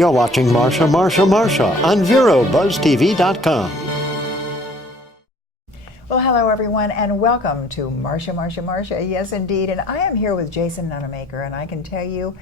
You're watching Marcia on VeroBuzzTV.com. Well, hello everyone, and welcome to Marcia. Yes, indeed. And I am here with Jason Nunemaker, and I can tell you,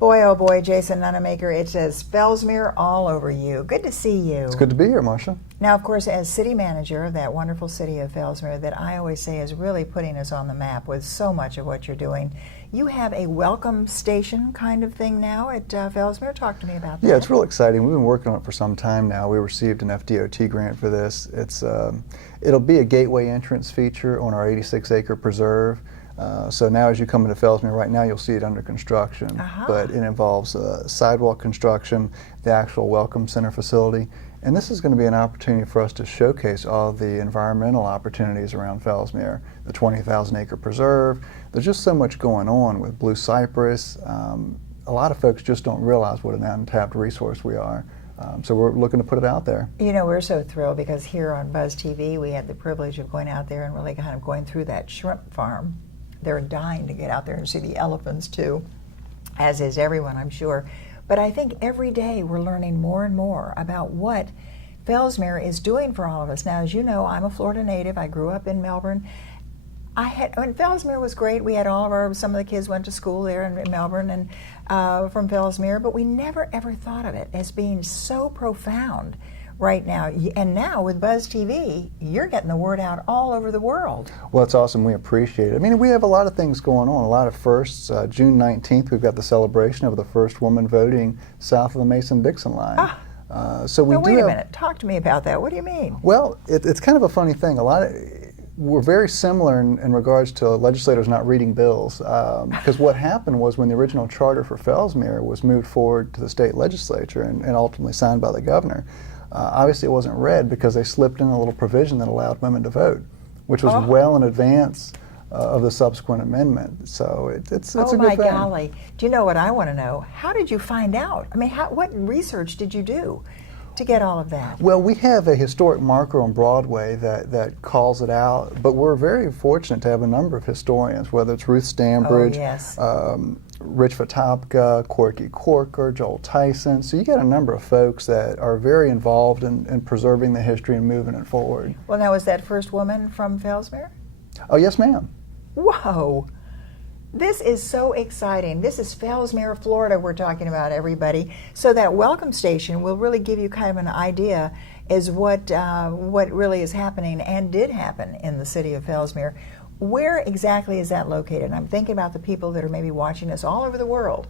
boy, oh boy, Jason Nunemaker, it says Fellsmere all over you. Good to see you. It's good to be here, Marcia. Now, of course, as city manager of that wonderful city of Fellsmere that I always say is really putting us on the map with so much of what you're doing, you have a welcome station kind of thing now at Fellsmere. Talk to me about that. Yeah, it's real exciting. We've been working on it for some time now. We received an FDOT grant for this. It'll be a gateway entrance feature on our 86-acre preserve. So now as you come into Fellsmere right now, you'll see it under construction. But it involves sidewalk construction, the actual Welcome Center facility. And this is going to be an opportunity for us to showcase all the environmental opportunities around Fellsmere, the 20,000-acre preserve. There's just so much going on with blue cypress. A lot of folks just don't realize what an untapped resource we are. So we're looking to put it out there. You know, we're so thrilled because here on Buzz TV, we had the privilege of going out there and really kind of going through that shrimp farm. They're dying to get out there and see the elephants too, as is everyone, I'm sure. But I think every day we're learning more and more about what Fellsmere is doing for all of us. Now, as you know, I'm a Florida native. I grew up in Melbourne. When Fellsmere was great, we had some of the kids went to school there in Melbourne and from Fellsmere, but we never ever thought of it as being so profound right now. And now with Buzz TV, you're getting the word out all over the world. Well, it's awesome. We appreciate it. I mean, we have a lot of things going on, a lot of firsts. June 19th, we've got the celebration of the first woman voting south of the Mason-Dixon line. So we wait a minute. Talk to me about that. What do you mean? Well, it's kind of a funny thing. We're very similar in regards to legislators not reading bills, because what happened was when the original charter for Fellsmere was moved forward to the state legislature and ultimately signed by the governor, obviously it wasn't read because they slipped in a little provision that allowed women to vote, which was well in advance of the subsequent amendment. So it's a good thing. Oh my golly. Do you know what I want to know? How did you find out? I mean, what research did you do to get all of that? Well, we have a historic marker on Broadway that calls it out, but we're very fortunate to have a number of historians, whether it's Ruth Stambridge, Rich Vatopka, Corky Corker, Joel Tyson. So you got a number of folks that are very involved in preserving the history and moving it forward. Well, now, was that first woman from Fellsmere? Oh, yes, ma'am. Whoa. This is so exciting. This is Fellsmere, Florida we're talking about, everybody. So that welcome station will really give you kind of an idea as what really is happening and did happen in the city of Fellsmere. Where exactly is that located? And I'm thinking about the people that are maybe watching us all over the world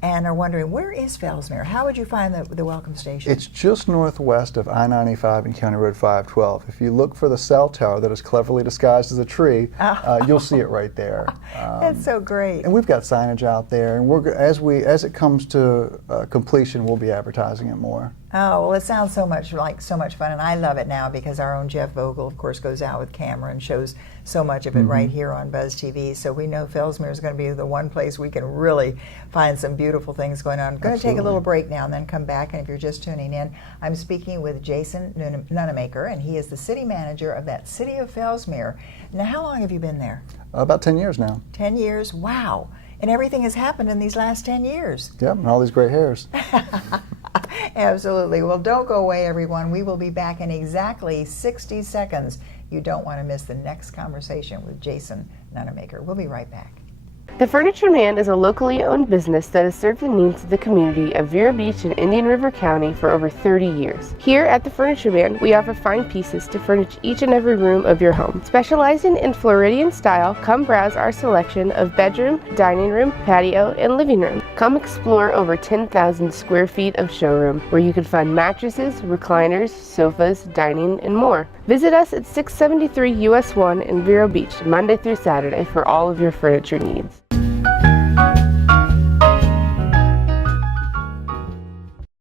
and are wondering, where is Fellsmere? How would you find the welcome station? It's just northwest of I-95 and County Road 512. If you look for the cell tower that is cleverly disguised as a tree, you'll see it right there. That's so great. And we've got signage out there, and as it comes to completion, we'll be advertising it more. Oh, well, it sounds so much fun, and I love it now because our own Jeff Vogel, of course, goes out with camera and shows so much of it right here on Buzz TV. So we know Fellsmere is going to be the one place we can really find some beautiful things going on. I'm going to take a little break now and then come back, and if you're just tuning in, I'm speaking with Jason Nunemaker, and he is the city manager of that city of Fellsmere. Now, how long have you been there? About 10 years now. 10 years? Wow. And everything has happened in these last 10 years. Yep, and all these gray hairs. Absolutely. Well, don't go away, everyone. We will be back in exactly 60 seconds. You don't want to miss the next conversation with Jason Nunemaker. We'll be right back. The Furniture Man is a locally owned business that has served the needs of the community of Vero Beach and Indian River County for over 30 years. Here at the Furniture Man, we offer fine pieces to furnish each and every room of your home. Specializing in Floridian style, come browse our selection of bedroom, dining room, patio, and living room. Come explore over 10,000 square feet of showroom where you can find mattresses, recliners, sofas, dining, and more. Visit us at 673 US 1 in Vero Beach, Monday through Saturday for all of your furniture needs.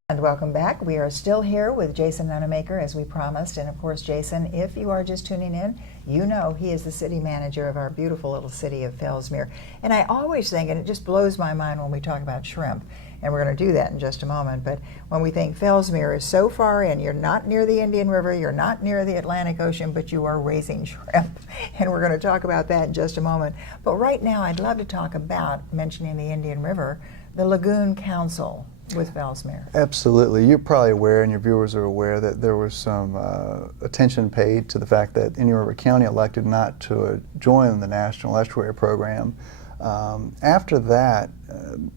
And welcome back. We are still here with Jason Nunemaker, as we promised. And of course, Jason, if you are just tuning in, you know he is the city manager of our beautiful little city of Fellsmere. And I always think, and it just blows my mind when we talk about shrimp, and we're going to do that in just a moment, but when we think Fellsmere is so far in, you're not near the Indian River, you're not near the Atlantic Ocean, but you are raising shrimp. And we're going to talk about that in just a moment. But right now, I'd love to talk about, mentioning the Indian River, the Lagoon Council. with Fellsmere? Absolutely. You're probably aware, and your viewers are aware, that there was some attention paid to the fact that Indian River County elected not to join the National Estuary Program. After that,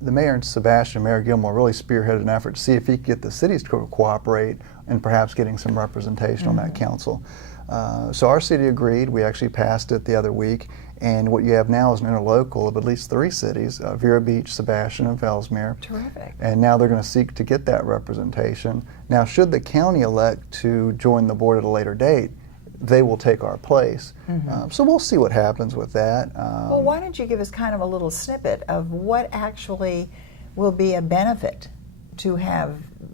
the mayor and Sebastian, Mayor Gilmore, really spearheaded an effort to see if he could get the cities to cooperate and perhaps getting some representation on that council. So our city agreed. We actually passed it the other week, and what you have now is an interlocal of at least 3 cities, Vero Beach, Sebastian, and Fellsmere. Terrific. And now they're going to seek to get that representation. Now, should the county elect to join the board at a later date, they will take our place. So we'll see what happens with that. Well, why don't you give us kind of a little snippet of what actually will be a benefit to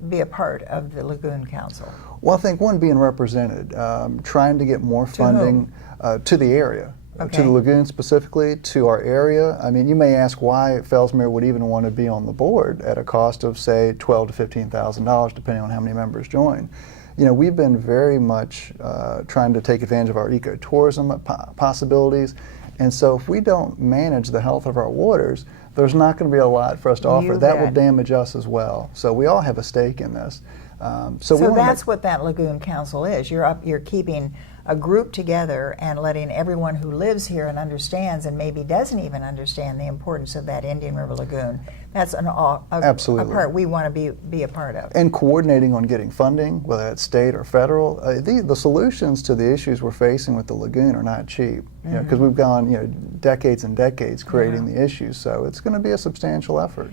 be a part of the Lagoon Council? Well, I think one, being represented, trying to get more funding to the area. Okay. To the lagoon specifically, to our area. I mean, you may ask why Fellsmere would even want to be on the board at a cost of, say, $12,000 to $15,000, depending on how many members join. You know, we've been very much trying to take advantage of our ecotourism possibilities, and so if we don't manage the health of our waters, there's not going to be a lot for us to offer. That will damage us as well. So we all have a stake in this. So that's what that Lagoon Council is. You're keeping a group together and letting everyone who lives here and understands and maybe doesn't even understand the importance of that Indian River Lagoon. That's Absolutely. a part we want to be a part of. And coordinating on getting funding, whether it's state or federal. The solutions to the issues we're facing with the lagoon are not cheap, because we've gone decades and decades creating the issues. So it's going to be a substantial effort.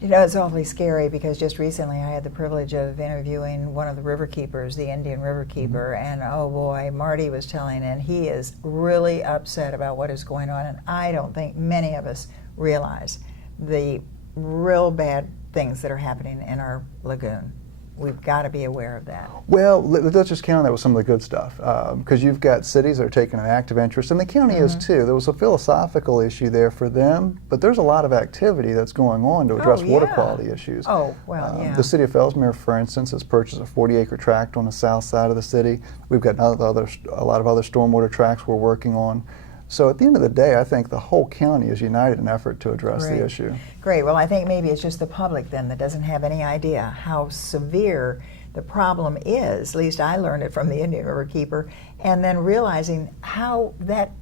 You know, it's awfully scary because just recently I had the privilege of interviewing one of the river keepers, the Indian River Keeper, and oh boy, Marty was telling, and he is really upset about what is going on, and I don't think many of us realize the real bad things that are happening in our lagoon. We've got to be aware of that. Well, let's just count that with some of the good stuff, because you've got cities that are taking an active interest, and the county is too. There was a philosophical issue there for them, but there's a lot of activity that's going on to address water quality issues. Oh, well, yeah. The city of Fellsmere, for instance, has purchased a 40-acre tract on the south side of the city. We've got a lot of other stormwater tracts we're working on. So at the end of the day, I think the whole county is united in an effort to address the issue. Great. Well, I think maybe it's just the public then that doesn't have any idea how severe the problem is. At least I learned it from the Indian River Keeper, and then realizing how that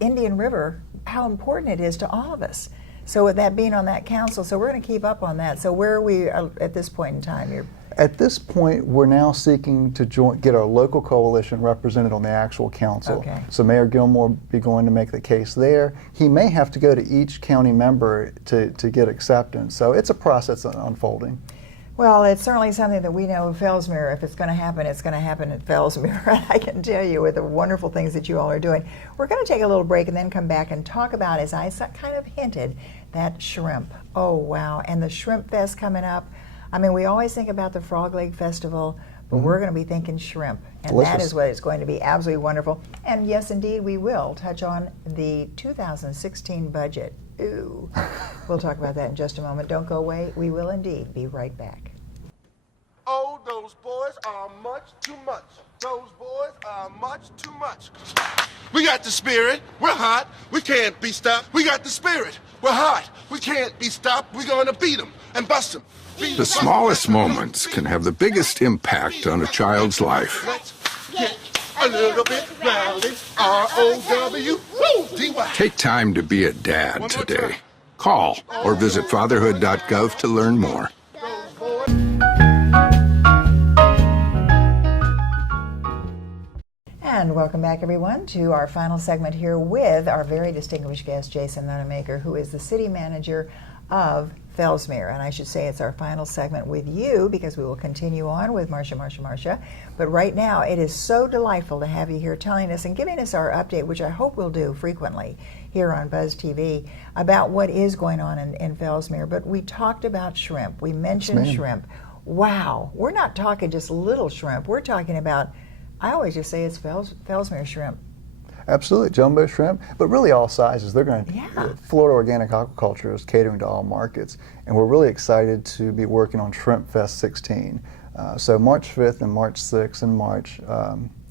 Indian River, how important it is to all of us. So with that being on that council, so we're going to keep up on that. So where are we at this point in time? At this point, we're now seeking to get our local coalition represented on the actual council. Okay. So Mayor Gilmore will be going to make the case there. He may have to go to each county member to get acceptance. So it's a process unfolding. Well, it's certainly something that we know of Fellsmere. If it's going to happen, it's going to happen at Fellsmere. I can tell you with the wonderful things that you all are doing. We're going to take a little break and then come back and talk about, as I kind of hinted, that shrimp. Oh, wow. And the Shrimp Fest coming up. I mean, we always think about the Frog Leg Festival, but we're going to be thinking shrimp. And Delicious. That is what it's going to be, absolutely wonderful. And yes, indeed, we will touch on the 2016 budget. Ooh. We'll talk about that in just a moment. Don't go away. We will indeed be right back. Oh, those boys are much too much. Those boys are much too much. We got the spirit. We're hot. We can't be stopped. We got the spirit. We're hot. We can't be stopped. We're going to beat them and bust them. The smallest moments can have the biggest impact on a child's life. Let's get a little bit rowdy. R-O-W-D-Y. Take time to be a dad today. Call or visit fatherhood.gov to learn more. And welcome back, everyone, to our final segment here with our very distinguished guest, Jason Nunemaker, who is the city manager of Fellsmere. And I should say it's our final segment with you because we will continue on with Marcia. But right now, it is so delightful to have you here telling us and giving us our update, which I hope we'll do frequently here on Buzz TV, about what is going on in Fellsmere. But we talked about shrimp. We mentioned shrimp. Wow. We're not talking just little shrimp. We're talking about, I always just say it's Fellsmere shrimp. Absolutely, jumbo shrimp, but really all sizes. They're going to, Florida Organic Aquaculture is catering to all markets, and we're really excited to be working on Shrimp Fest 16. So March 5th and March 6th in March.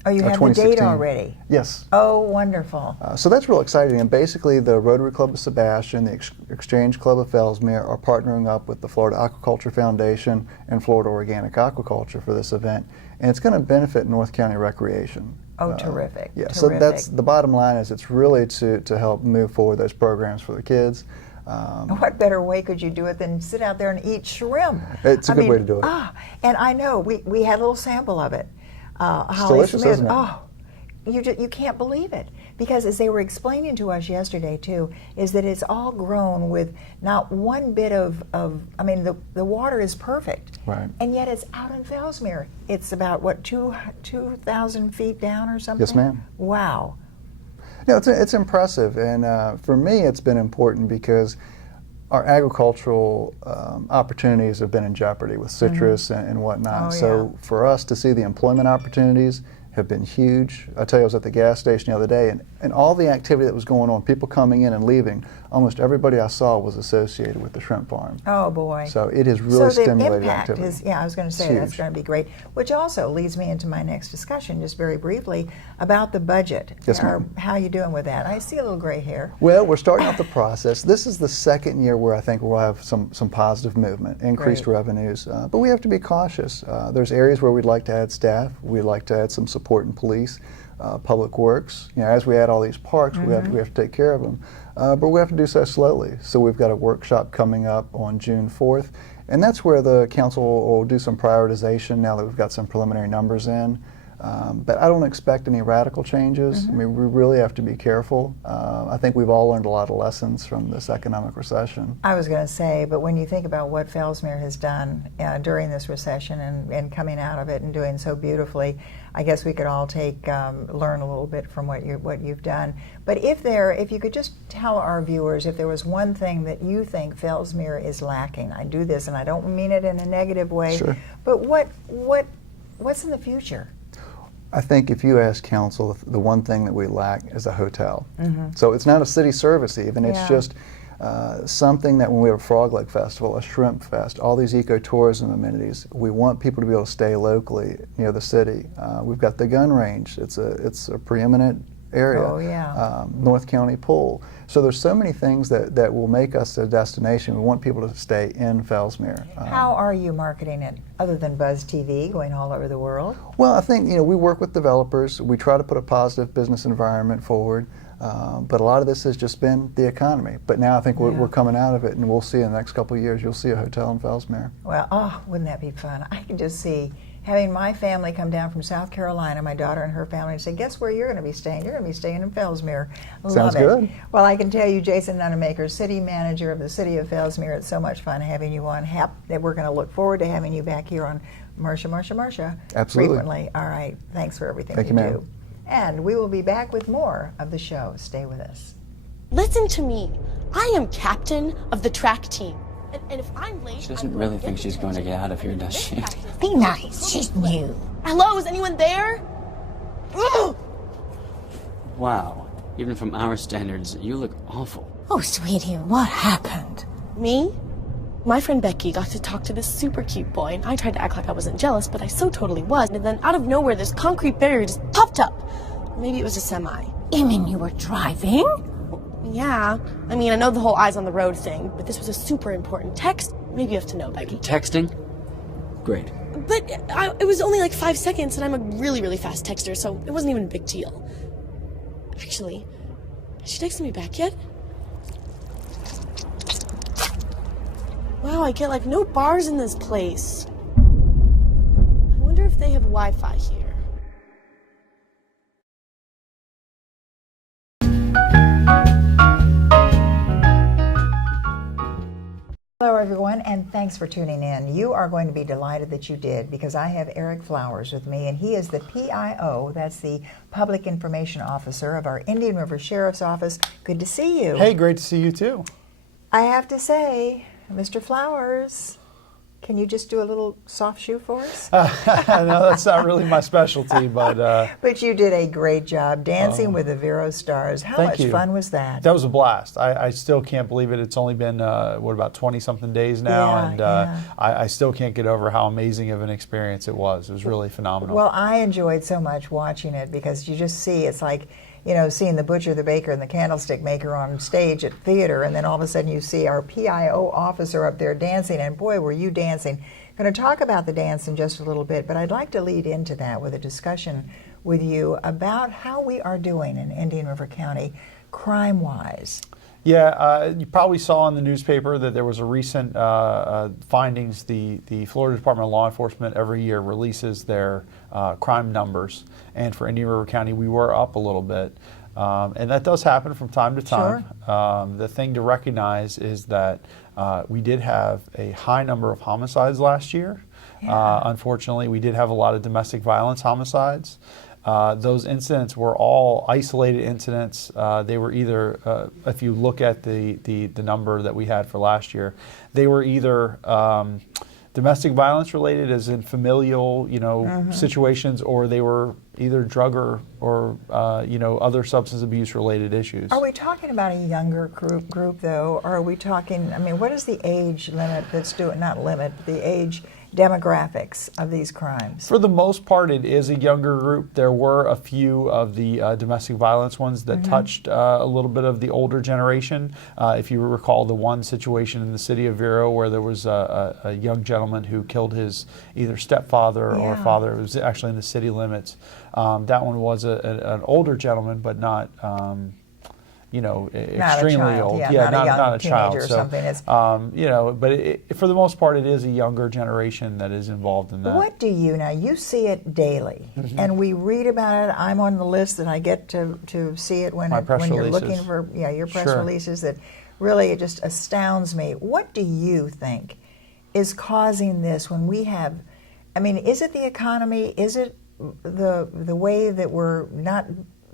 Oh, you have the date 2016. already? Yes. Oh, wonderful. So that's real exciting. And basically, the Rotary Club of Sebastian, the Exchange Club of Fellsmere are partnering up with the Florida Aquaculture Foundation and Florida Organic Aquaculture for this event. And it's going to benefit North County Recreation. Oh, terrific. Yeah, terrific. so that's the bottom line is it's really to help move forward those programs for the kids. What better way could you do it than sit out there and eat shrimp? It's a good way to do it. And I know, we had a little sample of it. It's delicious, isn't it? Oh, you can't believe it. Because as they were explaining to us yesterday too, is that it's all grown with not one bit of I mean, the water is perfect. Right. And yet it's out in Fellsmere. It's about, what, 2,000 feet down or something? Yes, ma'am. Wow. No, it's impressive, and for me, it's been important because our agricultural opportunities have been in jeopardy with citrus and whatnot. Oh, so for us to see the employment opportunities have been huge. I tell you, I was at the gas station the other day, and all the activity that was going on, people coming in and leaving, almost everybody I saw was associated with the shrimp farm. Oh, boy. So it has really stimulated the impact activity. is, yeah, I was going to say that's going to be great, which also leads me into my next discussion, just very briefly, about the budget. Yes, ma'am. How are you doing with that? I see a little gray hair. Well, we're starting out the process. This is the second year where I think we'll have some positive movement, increased Great. revenues, but we have to be cautious. There's areas where we'd like to add staff. We'd like to add some support in police, public works. You know, as we add all these parks, we have to take care of them. But we have to do so slowly. So we've got a workshop coming up on June 4th, and that's where the council will do some prioritization now that we've got some preliminary numbers in. But I don't expect any radical changes. I mean, we really have to be careful. I think we've all learned a lot of lessons from this economic recession. I was going to say, but when you think about what Fellsmere has done during this recession and coming out of it and doing so beautifully, I guess we could all learn a little bit from what you've done. But if you could just tell our viewers, if there was one thing that you think Fellsmere is lacking, I do this and I don't mean it in a negative way, Sure. but what's in the future? I think if you ask council, the one thing that we lack is a hotel. So it's not a city service even, it's just something that when we have a Frog Leg Festival, a Shrimp Fest, all these ecotourism amenities, we want people to be able to stay locally near the city. We've got the gun range, it's a preeminent area. Oh, yeah. North County Pool. So there's so many things that will make us a destination. We want people to stay in Fellsmere. How are you marketing it, other than Buzz TV going all over the world? Well, I think we work with developers. We try to put a positive business environment forward. But a lot of this has just been the economy. But now I think we're coming out of it, and we'll see in the next couple of years, you'll see a hotel in Fellsmere. Well, wouldn't that be fun? I can just see having my family come down from South Carolina, my daughter and her family, and say, guess where you're going to be staying? You're going to be staying in Fellsmere. Sounds good. Well, I can tell you, Jason Nunemaker, City Manager of the City of Fellsmere, it's so much fun having you on. That we're going to look forward to having you back here on Marcia Absolutely. frequently. All right. Thanks for everything Thank you you, ma'am. do. And we will be back with more of the show. Stay with us. Listen to me. I am captain of the track team. And if I'm late, She doesn't really think she's going to get out of here, does she? Be nice, she's new. Hello, is anyone there? Ugh! Wow. Even from our standards, you look awful. Oh, sweetie, what happened? Me? My friend Becky got to talk to this super cute boy, and I tried to act like I wasn't jealous, but I so totally was. And then out of nowhere, this concrete barrier just popped up. Maybe it was a semi. You mean you were driving? Yeah. I mean, I know the whole eyes on the road thing, but this was a super important text. Maybe you have to know, Becky. Texting? Great. But it was only like 5 seconds, and I'm a really, really fast texter, so it wasn't even a big deal. Actually, has she texted me back yet? Wow, I get like no bars in this place. I wonder if they have Wi-Fi here. Hello, everyone, and thanks for tuning in. You are going to be delighted that you did, because I have Eric Flowers with me, and he is the PIO, that's the Public Information Officer of our Indian River Sheriff's Office. Good to see you. Hey, great to see you too. I have to say, Mr. Flowers, Can you just do a little soft shoe for us? No, that's not really my specialty, but... But you did a great job dancing with the Vero stars. How much fun was that? That was a blast. I still can't believe it. It's only been, about 20-something days now, I still can't get over how amazing of an experience it was. It was really phenomenal. Well, I enjoyed so much watching it because you just see, it's like, seeing the butcher, the baker, and the candlestick maker on stage at theater, and then all of a sudden you see our PIO officer up there dancing, and boy, were you dancing. I'm going to talk about the dance in just a little bit, but I'd like to lead into that with a discussion with you about how we are doing in Indian River County crime-wise. Yeah, you probably saw in the newspaper that there was a recent findings. The Florida Department of Law Enforcement every year releases their crime numbers, and for Indian River County, we were up a little bit, and that does happen from time to time. Sure. The thing to recognize is that we did have a high number of homicides last year. Yeah. Unfortunately, we did have a lot of domestic violence homicides. Those incidents were all isolated incidents. They were either, if you look at the number that we had for last year, they were either domestic violence related, as in familial, situations, or they were either drug or other substance abuse related issues. Are we talking about a younger group though, or are we talking? I mean, what is the age limit that's doing? Not limit, the age demographics of these crimes? For the most part, it is a younger group. There were a few of the domestic violence ones that touched a little bit of the older generation. If you recall the one situation in the city of Vero where there was a young gentleman who killed his either stepfather or father. It was actually in the city limits. That one was an older gentleman, but not... extremely old. Yeah, not a child. Or so, something. But for the most part, it is a younger generation that is involved in that. What do you see it daily, and we read about it. I'm on the list that I get to see it when you're looking for your press releases. That really, it just astounds me. What do you think is causing this when we have? I mean, is it the economy? Is it the way that we're not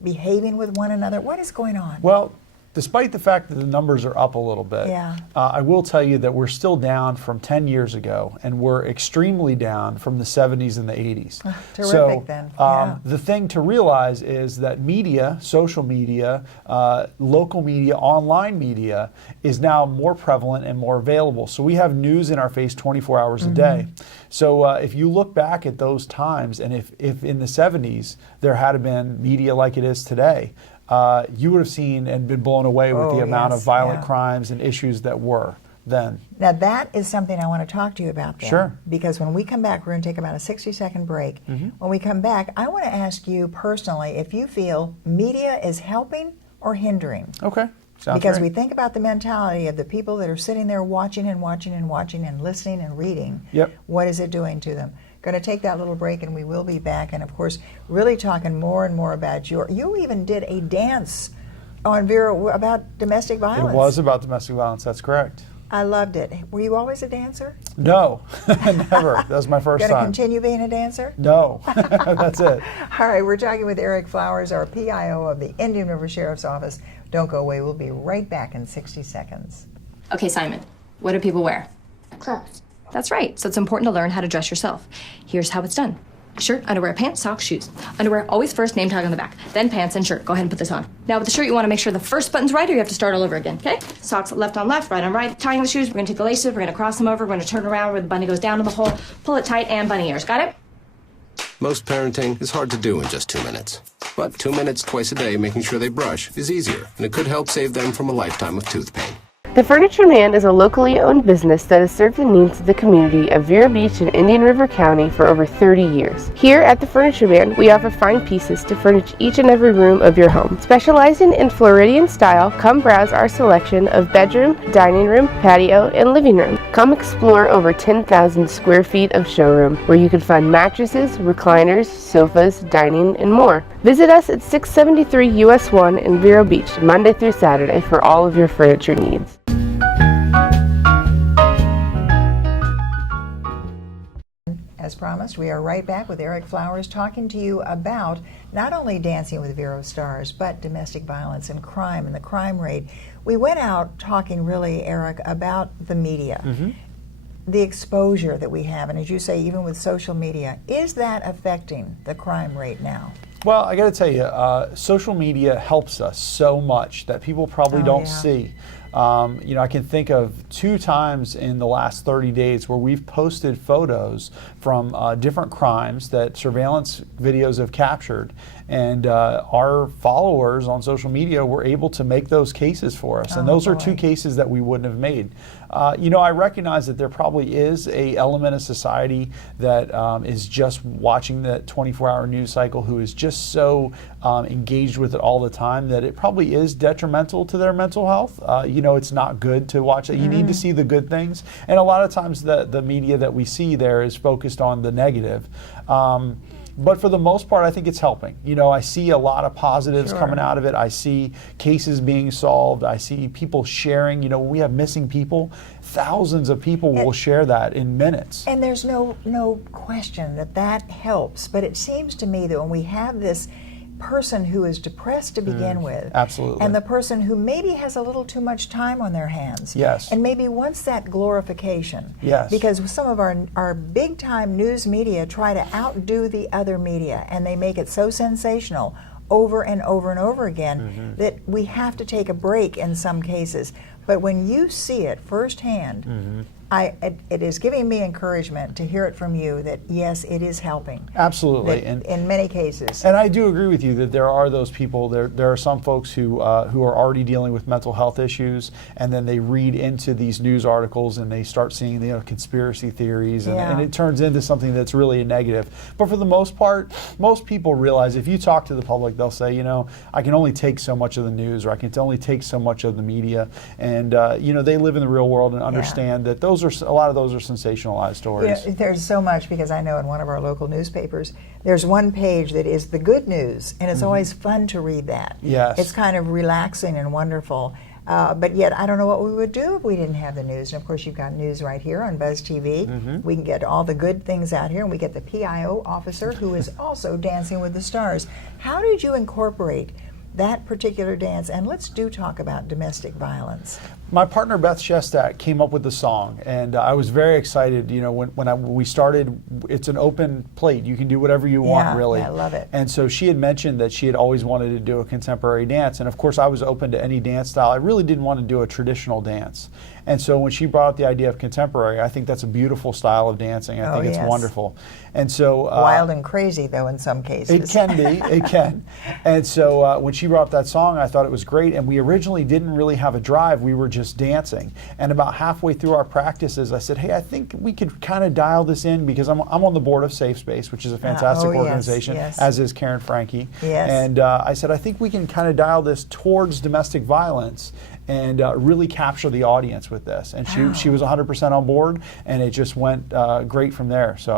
behaving with one another? What is going on? Well, despite the fact that the numbers are up a little bit, I will tell you that we're still down from 10 years ago, and we're extremely down from the 70s and the 80s. Terrific, then. The thing to realize is that media, social media, local media, online media is now more prevalent and more available. So we have news in our face 24 hours a day. So if you look back at those times, and if in the 70s there had been media like it is today, you would have seen and been blown away with the amount of violent crimes and issues that were then. Now that is something I want to talk to you about then. Sure. Because when we come back, we're going to take about a 60-second break. When we come back, I want to ask you personally if you feel media is helping or hindering. Okay. Sounds because great. we think about the mentality of the people that are sitting there watching and watching and watching and listening and reading. Yep. What is it doing to them? Going to take that little break, and we will be back. And of course, really talking more and more about you even did a dance on Vero about domestic violence. It was about domestic violence. That's correct. I loved it. Were you always a dancer? No, never. That was my first time. Going to continue being a dancer? No, that's it. All right, we're talking with Eric Flowers, our PIO of the Indian River Sheriff's Office. Don't go away. We'll be right back in 60 seconds. Okay, Simon, what do people wear? Clothes. That's right, so it's important to learn how to dress yourself. Here's how it's done. Shirt, underwear, pants, socks, shoes. Underwear, always first, name tag on the back. Then pants and shirt. Go ahead and put this on. Now with the shirt, you want to make sure the first button's right, or you have to start all over again, okay? Socks left on left, right on right. Tying the shoes, we're going to take the laces, we're going to cross them over, we're going to turn around where the bunny goes down in the hole, pull it tight, and bunny ears. Got it? Most parenting is hard to do in just 2 minutes. But 2 minutes twice a day making sure they brush is easier, and it could help save them from a lifetime of tooth pain. The Furniture Man is a locally owned business that has served the needs of the community of Vero Beach and Indian River County for over 30 years. Here at the Furniture Man, we offer fine pieces to furnish each and every room of your home. Specializing in Floridian style, come browse our selection of bedroom, dining room, patio, and living room. Come explore over 10,000 square feet of showroom where you can find mattresses, recliners, sofas, dining, and more. Visit us at 673 US 1 in Vero Beach, Monday through Saturday for all of your furniture needs. As promised, we are right back with Eric Flowers talking to you about not only Dancing with Vero Stars, but domestic violence and crime and the crime rate. We went out talking really, Eric, about the media. the exposure that we have, and as you say, even with social media, is that affecting the crime rate now? Well, I got to tell you, social media helps us so much that people probably don't see. I can think of 2 times in the last 30 days where we've posted photos from different crimes that surveillance videos have captured, and our followers on social media were able to make those cases for us, and those are 2 cases that we wouldn't have made. I recognize that there probably is a element of society that is just watching that 24-hour news cycle, who is just so engaged with it all the time that it probably is detrimental to their mental health. It's not good to watch it. You need to see the good things, and a lot of times the media that we see there is focused on the negative. But for the most part, I think it's helping. I see a lot of positives coming out of it. I see cases being solved. I see people sharing. When we have missing people, thousands of people will share that in minutes. And there's no question that helps. But it seems to me that when we have this person who is depressed to begin with, absolutely, and the person who maybe has a little too much time on their hands, yes, and maybe wants that glorification, yes, because some of our big time news media try to outdo the other media, and they make it so sensational over and over and over again that we have to take a break in some cases. But when you see it firsthand, it is giving me encouragement to hear it from you that yes, it is helping. Absolutely, and in many cases. And I do agree with you that there are those people. There are some folks who are already dealing with mental health issues, and then they read into these news articles and they start seeing conspiracy theories, and it turns into something that's really a negative. But for the most part, most people realize if you talk to the public, they'll say, I can only take so much of the news, or I can only take so much of the media, and they live in the real world and understand that a lot of those are sensationalized stories. There's so much, because I know in one of our local newspapers, there's one page that is the good news, and it's always fun to read that. Yes. It's kind of relaxing and wonderful. But yet, I don't know what we would do if we didn't have the news. And of course, you've got news right here on Buzz TV. We can get all the good things out here, and we get the PIO officer who is also Dancing with the Stars. How did you incorporate that particular dance? And let's talk about domestic violence. My partner Beth Shestak came up with the song, and I was very excited. When we started, it's an open plate. You can do whatever you want, really. Yeah, I love it. And so she had mentioned that she had always wanted to do a contemporary dance, and of course I was open to any dance style. I really didn't want to do a traditional dance. And so when she brought up the idea of contemporary, I think that's a beautiful style of dancing. I think it's wonderful. And so wild and crazy, though, in some cases. It can be. It can. And so when she brought up that song, I thought it was great. And we originally didn't really have a drive. We were just dancing. And about halfway through our practices, I said, hey, I think we could kind of dial this in, because I'm on the board of Safe Space, which is a fantastic organization, as is Karen Franke. Yes. And I said, I think we can kind of dial this towards domestic violence and really capture the audience with this. And she was 100% on board, and it just went great from there. So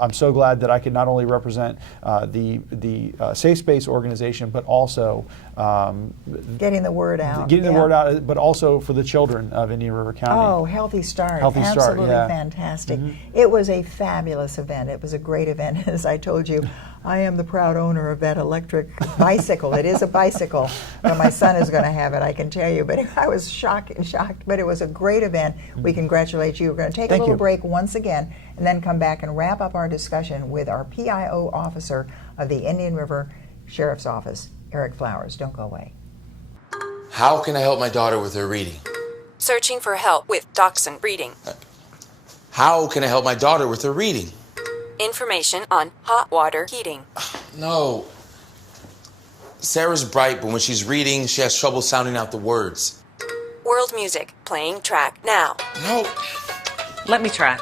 I'm so glad that I could not only represent the Safe Space organization, but also getting the word out. Getting the word out, but also for the children of Indian River County. Oh, Healthy Start. Healthy Start, absolutely fantastic. It was a fabulous event. It was a great event. As I told you, I am the proud owner of that electric bicycle. It is a bicycle. Well, my son is going to have it, I can tell you. But I was shocked, but it was a great event. We congratulate you. We're going to take a little break once again, and then come back and wrap up our discussion with our PIO officer of the Indian River Sheriff's Office, Eric Flowers. Don't go away. How can I help my daughter with her reading? Searching for help with Dachshund breeding. How can I help my daughter with her reading? Information on hot water heating. No. Sarah's bright, but when she's reading, she has trouble sounding out the words. World music, playing track now. No. Let me try.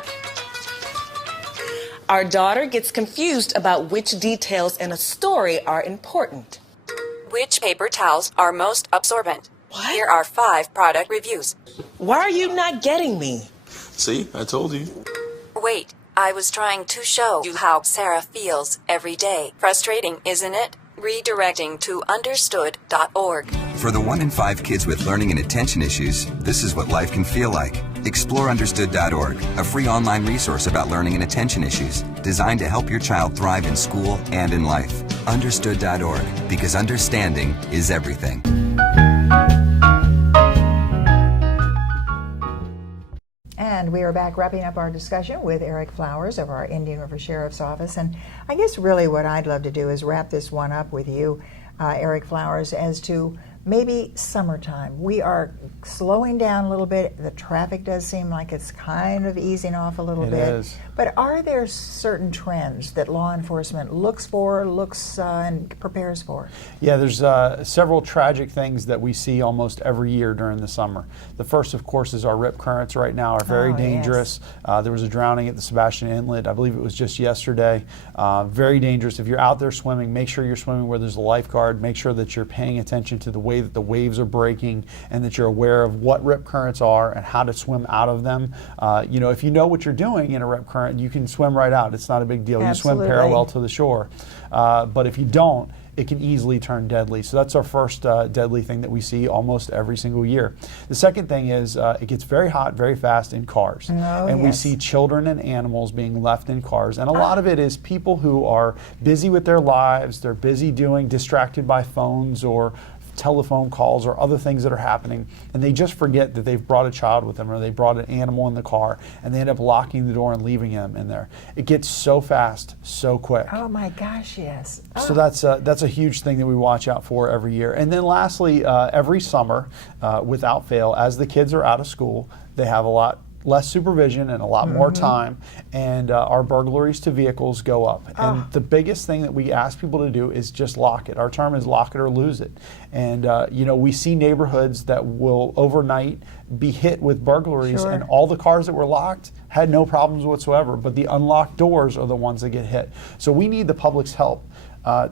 Our daughter gets confused about which details in a story are important. Which paper towels are most absorbent? What? Here are 5 product reviews. Why are you not getting me? See, I told you. Wait, I was trying to show you how Sarah feels every day. Frustrating, isn't it? Redirecting to understood.org. For the 1 in 5 kids with learning and attention issues, this is what life can feel like. Explore understood.org, a free online resource about learning and attention issues, designed to help your child thrive in school and in life. Understood.org, because understanding is everything. And we are back wrapping up our discussion with Eric Flowers of our Indian River Sheriff's Office. And I guess really what I'd love to do is wrap this one up with you, Eric Flowers, as to maybe summertime. We are slowing down a little bit. The traffic does seem like it's kind of easing off a little bit. It is. But are there certain trends that law enforcement looks for, and prepares for? Yeah, there's several tragic things that we see almost every year during the summer. The first, of course, is our rip currents right now are very dangerous. Yes. There was a drowning at the Sebastian Inlet. I believe it was just yesterday. Very dangerous. If you're out there swimming, make sure you're swimming where there's a lifeguard. Make sure that you're paying attention to the way that the waves are breaking and that you're aware of what rip currents are and how to swim out of them. If you know what you're doing in a rip current, you can swim right out. It's not a big deal. Absolutely. You swim parallel to the shore. But if you don't, it can easily turn deadly. So that's our first deadly thing that we see almost every single year. The second thing is it gets very hot very fast in cars. We see children and animals being left in cars. And a lot of it is people who are busy with their lives. They're busy distracted by phones or telephone calls or other things that are happening, and they just forget that they've brought a child with them or they brought an animal in the car, and they end up locking the door and leaving him in there. It gets so fast, so quick. Oh my gosh, yes. So that's a huge thing that we watch out for every year. And then lastly, every summer, without fail, as the kids are out of school, they have a lot less supervision and a lot more time, and our burglaries to vehicles go up. And the biggest thing that we ask people to do is just lock it. Our term is lock it or lose it. And we see neighborhoods that will overnight be hit with burglaries, and all the cars that were locked had no problems whatsoever, but the unlocked doors are the ones that get hit. So we need the public's help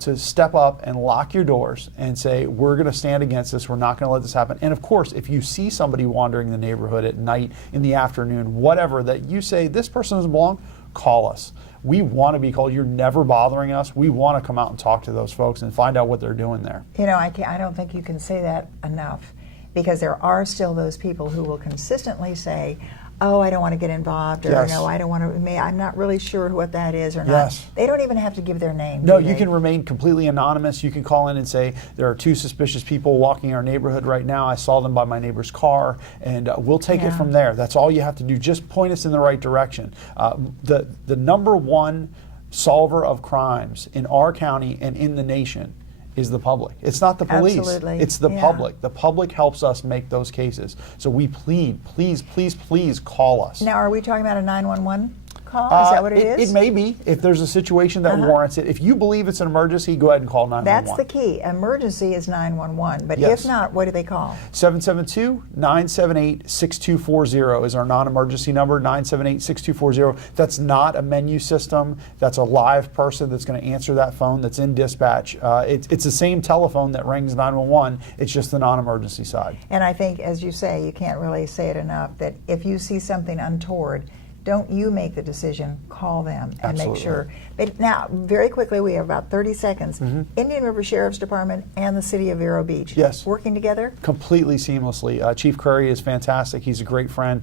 to step up and lock your doors and say, we're going to stand against this. We're not going to let this happen. And of course, if you see somebody wandering the neighborhood at night, in the afternoon, whatever, that you say, this person doesn't belong, call us. We want to be called. You're never bothering us. We want to come out and talk to those folks and find out what they're doing there. I don't think you can say that enough, because there are still those people who will consistently say, oh, I don't want to get involved, or no, I don't want to, I'm not really sure what that is or not. Yes. They don't even have to give their name. No, you can remain completely anonymous. You can call in and say, there are 2 suspicious people walking our neighborhood right now. I saw them by my neighbor's car, and we'll take it from there. That's all you have to do. Just point us in the right direction. The number one solver of crimes in our county and in the nation is the public. It's not the police. Absolutely. It's the public. The public helps us make those cases. So we plead, please, please, please call us. Now, are we talking about a 911 call? Is that what it is? It may be, if there's a situation that warrants it. If you believe it's an emergency, go ahead and call 911. That's the key. Emergency is 911. But if not, what do they call? 772-978-6240 is our non-emergency number, 978-6240. That's not a menu system. That's a live person that's going to answer that phone that's in dispatch. It's the same telephone that rings 911. It's just the non-emergency side. And I think, as you say, you can't really say it enough, that if you see something untoward, don't you make the decision, call them and make sure. But now, very quickly, we have about 30 seconds. Indian River Sheriff's Department and the City of Vero Beach working together? Completely seamlessly. Chief Curry is fantastic. He's a great friend.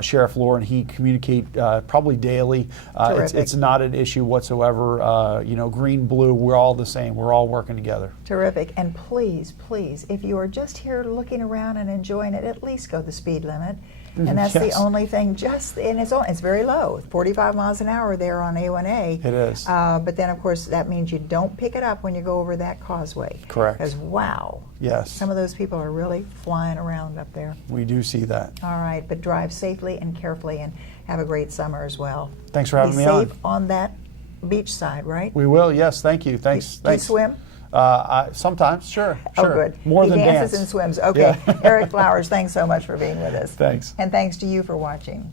Sheriff Lohr and he communicate probably daily. It's not an issue whatsoever. Green, blue, we're all the same. We're all working together. Terrific. And please, please, if you are just here looking around and enjoying it, at least go the speed limit. And that's the only thing, and it's very low, 45 miles an hour there on A1A. It is. But then, of course, that means you don't pick it up when you go over that causeway. Correct. Because, wow. Yes. Some of those people are really flying around up there. We do see that. All right, but drive safely and carefully, and have a great summer as well. Thanks for having me on. Be safe on that beach side, right? We will, yes, thank you. Thanks. Do you swim? Sometimes, sure. Oh, good. More than dances dance. and swims. Okay. Eric Flowers, thanks so much for being with us. Thanks. And thanks to you for watching.